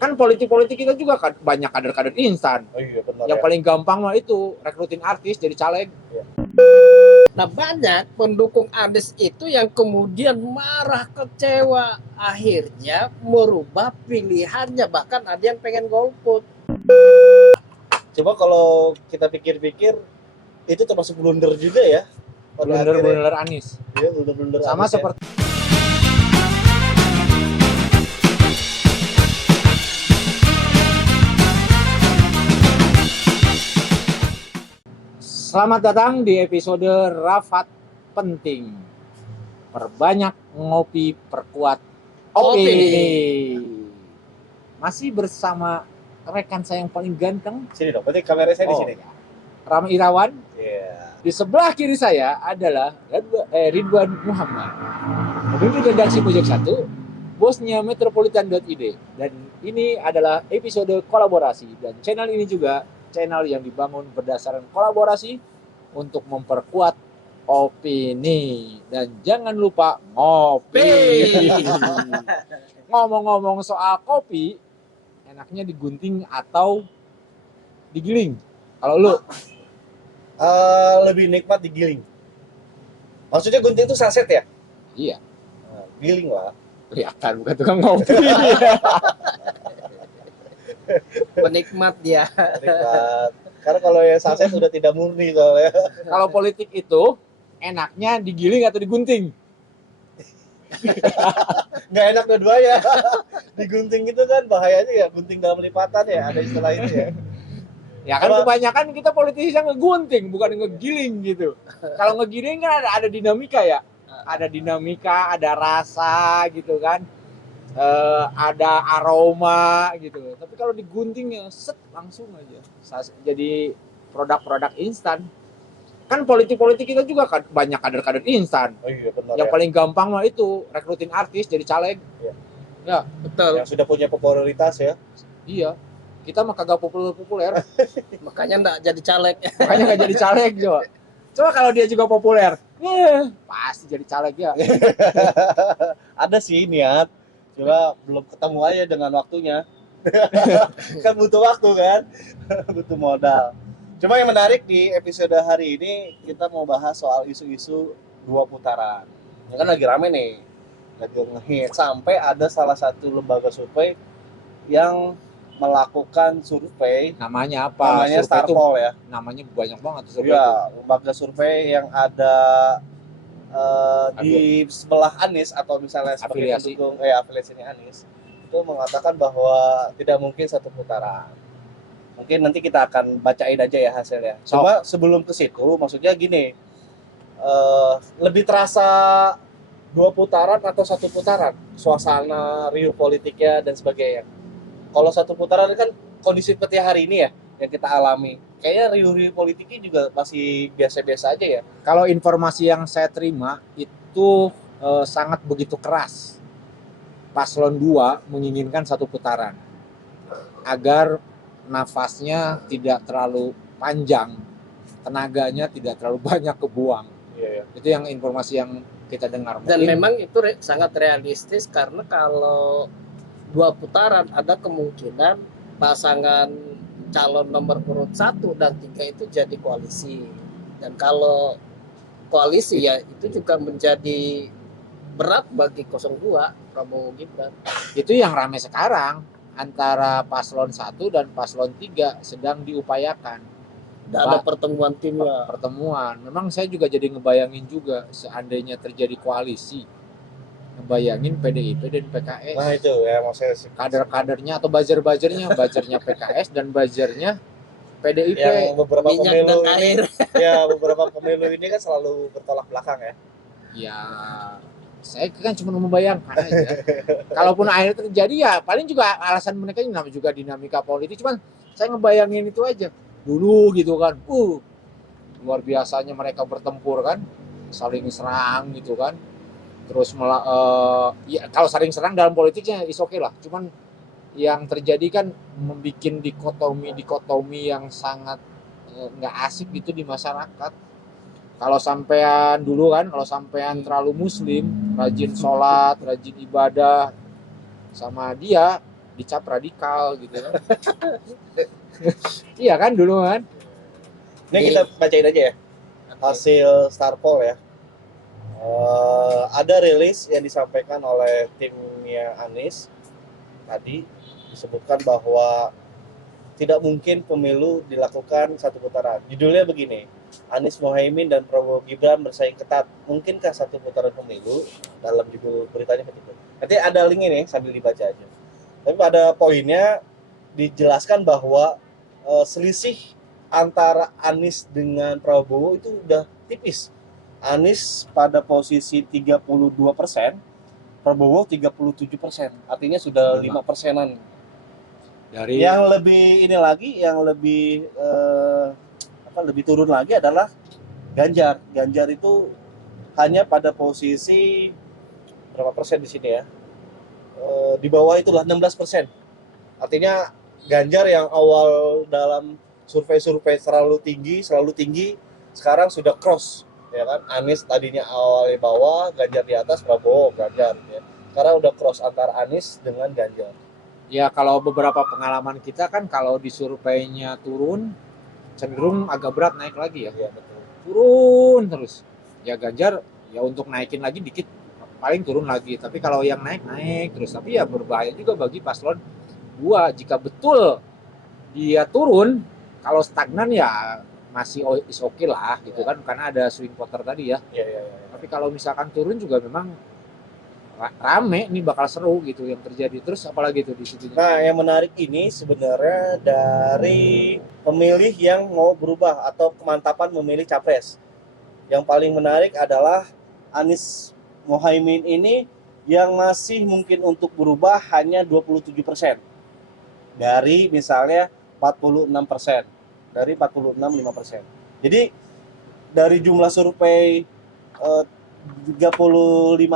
Kan politik-politik kita juga banyak kader-kader instan. Oh iya benar. Yang paling gampang mah itu rekrutin artis jadi caleg. Nah, banyak pendukung Anies itu yang kemudian marah, kecewa, akhirnya merubah pilihannya, bahkan ada yang pengen golput. Coba kalau kita pikir-pikir, itu termasuk blunder juga ya. Blunder Anies. Iya, blunder Sama Anies seperti Selamat datang di episode Rafat Penting. Perbanyak ngopi, perkuat opini. Masih bersama rekan saya yang paling ganteng. Sini dong, berarti kamera saya di sini. Rama Irawan. Iya. Di sebelah kiri saya adalah Ridwan Muhammad, pemimpin redaksi Pojok 1, bosnya Metropolitan.id. Dan ini adalah episode kolaborasi. Dan channel ini juga channel yang dibangun berdasarkan kolaborasi untuk memperkuat opini. Dan jangan lupa ngopi. Ngomong-ngomong soal kopi, enaknya digunting atau digiling? Kalau lu? Lebih nikmat digiling. Maksudnya gunting itu saset ya? Iya. Giling lah. Kelihatan bukan tukang ngopi. Penikmat dia. Nikmat. Karena kalau yang saset sudah tidak murni soalnya. Kalau politik itu enaknya digiling atau digunting? Nggak enak dua-duanya. Digunting itu kan bahayanya ya, gunting dalam lipatan ya, ada istilah itu ya. Ya kan kebanyakan kita politisi yang ngegunting, bukan ngegiling gitu. Kalau ngegiling kan ada dinamika ya. Ada dinamika, ada rasa gitu kan. Ada aroma gitu. Tapi kalau digunting ya set langsung aja. Jadi produk-produk instan. Kan politik-politik kita juga banyak kader-kader instan. Oh iya benar. Yang paling gampang mah itu rekrutin artis jadi caleg. Iya. Ya, Betul. Yang sudah punya popularitas ya. iya. Kita mah kagak populer. Makanya enggak jadi caleg. Makanya nggak jadi caleg coba. Coba kalau dia juga populer, pasti jadi caleg ya. Ada sih niat, cuma belum ketemu aja dengan waktunya. Kan butuh waktu kan, butuh modal. Cuma yang menarik di episode hari ini kita mau bahas soal isu-isu dua putaran. Ini kan lagi rame nih, lagi ngehit. Sampai ada salah satu lembaga survei yang melakukan survei. Namanya apa? Namanya Survei itu Starpoll ya. namanya banyak banget tuh survei itu. Ya, lembaga survei yang ada di sebelah Anies atau misalnya sebagai Afiliasi. pendukung afiliasinya Anies itu mengatakan bahwa tidak mungkin satu putaran. Mungkin nanti kita akan bacain aja ya hasilnya. Cuma sebelum ke situ, maksudnya gini, lebih terasa dua putaran atau satu putaran suasana riuh politiknya dan sebagainya. Kalau satu putaran kan kondisi seperti hari ini ya yang kita alami, kayaknya riuh-riuh politiknya juga masih biasa-biasa aja ya. Kalau informasi yang saya terima itu sangat begitu keras. Paslon 2 menginginkan satu putaran agar nafasnya tidak terlalu panjang, tenaganya tidak terlalu banyak kebuang. Iya. Itu yang informasi yang kita dengar. Dan memang itu sangat realistis karena kalau dua putaran ada kemungkinan pasangan calon nomor urut 1 dan 3 itu jadi koalisi. Dan kalau koalisi ya itu juga menjadi berat bagi 02 Prabowo Gibran. Itu yang ramai sekarang antara paslon 1 dan paslon 3 sedang diupayakan. Dan ada pertemuan timnya. Pertemuan. Memang saya juga jadi ngebayangin juga seandainya terjadi koalisi. Ngebayangin PDIP dan PKS. Nah itu ya maksudnya Kader-kadernya atau buzzer-buzzernya PKS dan buzzernya PDIP. yang beberapa Minyak pemilu dan air. ya beberapa pemilu ini kan selalu bertolak belakang ya. Ya, saya kan cuma membayangkan aja. Kalaupun akhirnya terjadi ya paling juga alasan mereka ini namanya juga dinamika politik. Cuman saya ngebayangin itu aja dulu gitu kan. Luar biasanya mereka bertempur kan, saling serang gitu kan. Terus ya kalau saling serang dalam politiknya is okay lah. Cuman yang terjadi kan membuat dikotomi yang sangat nggak asik gitu di masyarakat. Kalau sampean dulu kan, kalau sampean terlalu muslim, rajin sholat, rajin ibadah, sama dia dicap radikal gitu kan. Iya kan dulu kan. Ini kita bacain aja ya hasil Star Poll ya. Ada rilis yang disampaikan oleh timnya Anies tadi, disebutkan bahwa tidak mungkin pemilu dilakukan satu putaran. Judulnya begini, Anies Mohaimin dan Prabowo Gibran bersaing ketat. Mungkinkah satu putaran pemilu? Dalam judul beritanya begitu. Nanti ada link ini sambil dibaca aja. Tapi pada poinnya dijelaskan bahwa selisih antara Anies dengan Prabowo itu udah tipis. Anies pada posisi 32%, Prabowo 37%. Artinya sudah 5%-an. Dari Yang lebih ini lagi, yang lebih lebih turun lagi adalah Ganjar. Ganjar itu hanya pada posisi berapa persen di sini ya? Di bawah itulah 16%. Artinya Ganjar yang awal dalam survei-survei selalu tinggi, sekarang sudah cross, ya kan? Anies tadinya awal di bawah, Ganjar di atas, Prabowo, Ganjar. Ya. Sekarang udah cross antara Anies dengan Ganjar. ya kalau beberapa pengalaman kita kan kalau di surveinya turun cenderung agak berat naik lagi ya. Iya betul. Turun terus. Ya Ganjar ya untuk naikin lagi dikit paling turun lagi. Tapi kalau yang naik terus. Tapi ya berbahaya juga bagi paslon 2 jika betul dia turun, kalau stagnan ya masih is okay lah gitu kan karena ada swing voter tadi ya. Iya. Tapi kalau misalkan turun juga memang rame nih bakal seru gitu yang terjadi. Terus apalagi tuh di situ. Nah, yang menarik ini sebenarnya dari pemilih yang mau berubah atau kemantapan memilih capres. Yang paling menarik adalah Anies Mohaimin ini yang masih mungkin untuk berubah hanya 27%. Dari misalnya 46%. Dari 46,5%. Jadi dari jumlah survei 35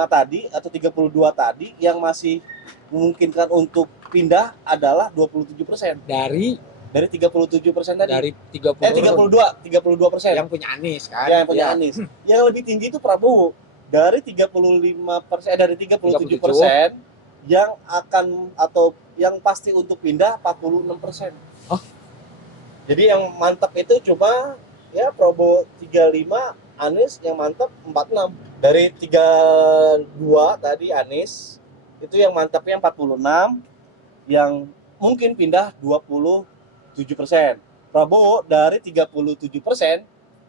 tadi atau 32 tadi yang masih memungkinkan untuk pindah adalah 27%. Dari 37% tadi. Dari 32 32%. yang punya Anies kan. Yang punya Anies. Yang lebih tinggi itu Prabowo. Dari 35%, dari 37% yang akan atau yang pasti untuk pindah 46%. Oh. Jadi yang mantap itu cuma ya Prabowo 35, Anies yang mantap 46. Dari 32 tadi Anies itu yang mantapnya 46, yang mungkin pindah 27%. Prabowo dari 37%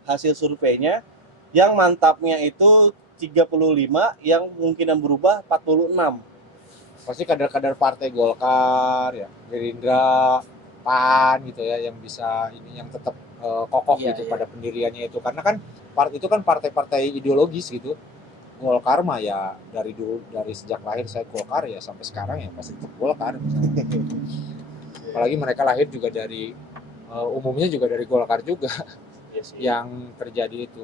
hasil surveinya, yang mantapnya itu 35, yang kemungkinan berubah 46. Pasti kader-kader partai Golkar ya, Gerindra, PAN gitu ya yang bisa ini yang tetap kokoh gitu pada pendiriannya itu karena kan itu kan partai-partai ideologis gitu. Golkar mah ya dari sejak lahir saya Golkar ya sampai sekarang ya pasti tetap Golkar. Apalagi mereka lahir juga dari umumnya juga dari Golkar juga. Yes, yang terjadi itu.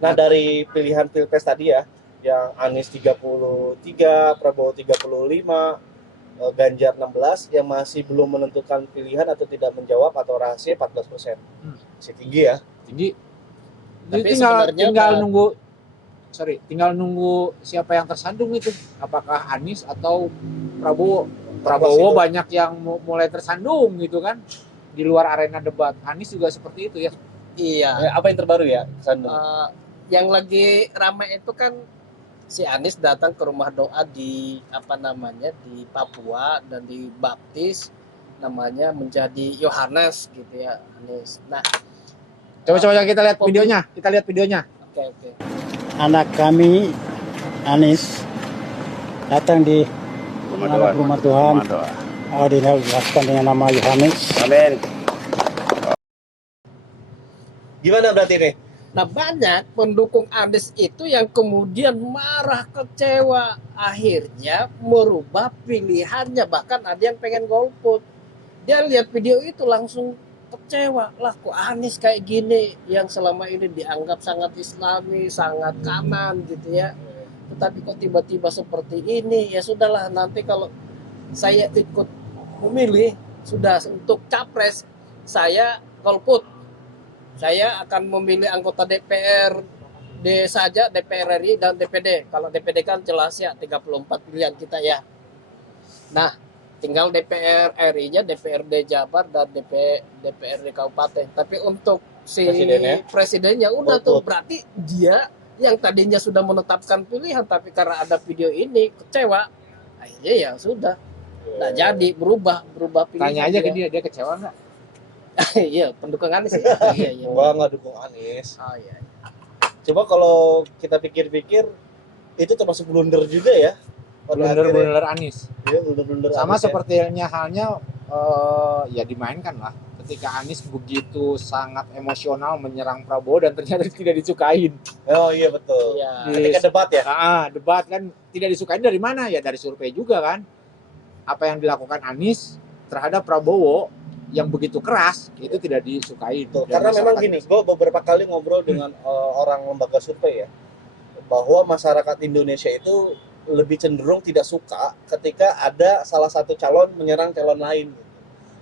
Nah, dari pilihan Pilpres tadi ya, yang Anies 33, Prabowo 35, Ganjar 16, yang masih belum menentukan pilihan atau tidak menjawab atau rahasia 14%. Masih tinggi ya. Tinggi. Tapi tinggal nunggu siapa yang tersandung itu. Apakah Anies atau Prabowo? Prabowo banyak yang mulai tersandung gitu kan di luar arena debat. Anies juga seperti itu ya. Iya. Apa yang terbaru ya tersandung? Yang lagi ramai itu kan si Anies datang ke rumah doa di di Papua dan dibaptis namanya menjadi Yohanes gitu ya Anies. Nah, coba kita lihat videonya. Oke. Anak kami Anies datang di rumah Tuhan. Dijelaskan dengan nama Yohanes. Amin. Gimana berarti nih? Nah, banyak pendukung Anies itu yang kemudian marah, kecewa, akhirnya merubah pilihannya, bahkan ada yang pengen golput. Dia lihat video itu langsung kecewa, lah kok Anies kayak gini yang selama ini dianggap sangat islami, sangat kanan gitu ya. Tetapi kok tiba-tiba seperti ini, ya sudahlah nanti kalau saya ikut memilih sudah untuk capres, saya golput. Saya akan memilih anggota DPRD saja, DPR RI dan DPD. Kalau DPD kan jelas ya 34 pilihan kita ya. Nah, tinggal DPR RI-nya, DPRD Jabar dan DPRD Kabupaten. Tapi untuk si Presidennya? presidennya udah tuh, Golput. berarti dia yang tadinya sudah menetapkan pilihan, tapi karena ada video ini kecewa, akhirnya ya sudah, nggak jadi berubah pilihan. Tanya aja ke dia kecewa nggak? Iya, pendukung Anies ya. Iya. Gua nggak dukung Anies. Oh iya. Coba kalau kita pikir-pikir, itu termasuk blunder juga ya. Pada akhirnya. Blunder Anies. Iya, blunder Sama Anies ya. seperti halnya ya dimainkan lah ketika Anies begitu sangat emosional menyerang Prabowo dan ternyata tidak disukain. Oh iya betul. Iya. Ketika debat ya. Debat kan tidak disukain dari mana? Ya dari survei juga kan. Apa yang dilakukan Anies terhadap Prabowo yang begitu keras itu tidak disukai. Tuh, karena memang gini, gue beberapa kali ngobrol dengan orang lembaga survei ya, bahwa masyarakat Indonesia itu lebih cenderung tidak suka ketika ada salah satu calon menyerang calon lain.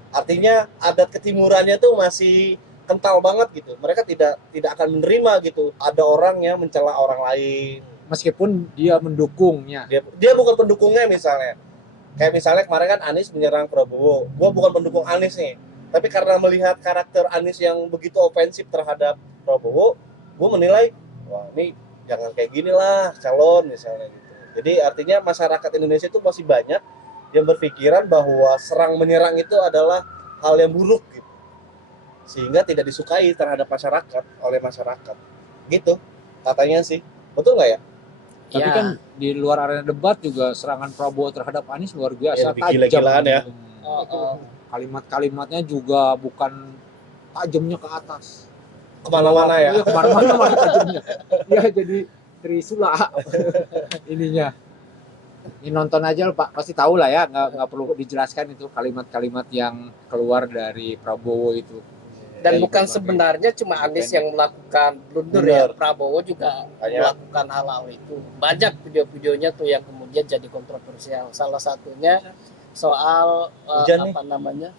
Artinya adat ketimurannya tuh masih kental banget gitu. Mereka tidak akan menerima gitu. Ada orang yang mencela orang lain. Meskipun dia mendukungnya. Dia bukan pendukungnya misalnya. Kayak misalnya kemarin kan Anies menyerang Prabowo. Gue bukan pendukung Anies nih. Tapi karena melihat karakter Anies yang begitu ofensif terhadap Prabowo, gue menilai, wah ini jangan kayak gini lah calon misalnya gitu. Jadi artinya masyarakat Indonesia itu masih banyak yang berpikiran bahwa serang menyerang itu adalah hal yang buruk gitu. Sehingga tidak disukai terhadap masyarakat, oleh masyarakat. Gitu katanya sih. Betul nggak ya? Tapi Ya. kan di luar arena debat juga serangan Prabowo terhadap Anies luar biasa, lebih gila-gilaan ya. Kalimat-kalimatnya juga bukan tajamnya ke atas. Kemana-mana ya. Iya, kemana-mana malah tajamnya. Ya jadi Trisula ininya. Ini nonton aja Pak, pasti tahu lah ya, nggak perlu dijelaskan itu kalimat-kalimat yang keluar dari Prabowo itu. Dan Dari bukan berbagai- sebenarnya cuma Anies yang melakukan blunder Benar. ya, Prabowo juga Banyak. melakukan hal-hal itu. Banyak video-videonya tuh yang kemudian jadi kontroversial. Salah satunya soal Hujan nih. apa namanya?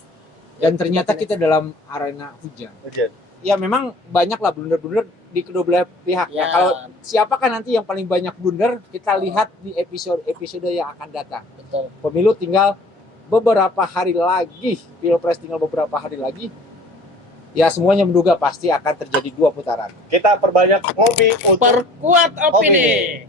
Dan ternyata kita dalam arena hujan. Hujan. Ya memang banyak lah blunder-blunder di kedua belah pihak. Ya, Nah, kalau siapakah nanti yang paling banyak blunder, kita lihat di episode yang akan datang. betul. Pemilu tinggal beberapa hari lagi, Pilpres tinggal beberapa hari lagi. Ya semuanya menduga pasti akan terjadi 2 putaran. Kita perbanyak ngopi untuk Perkuat opini.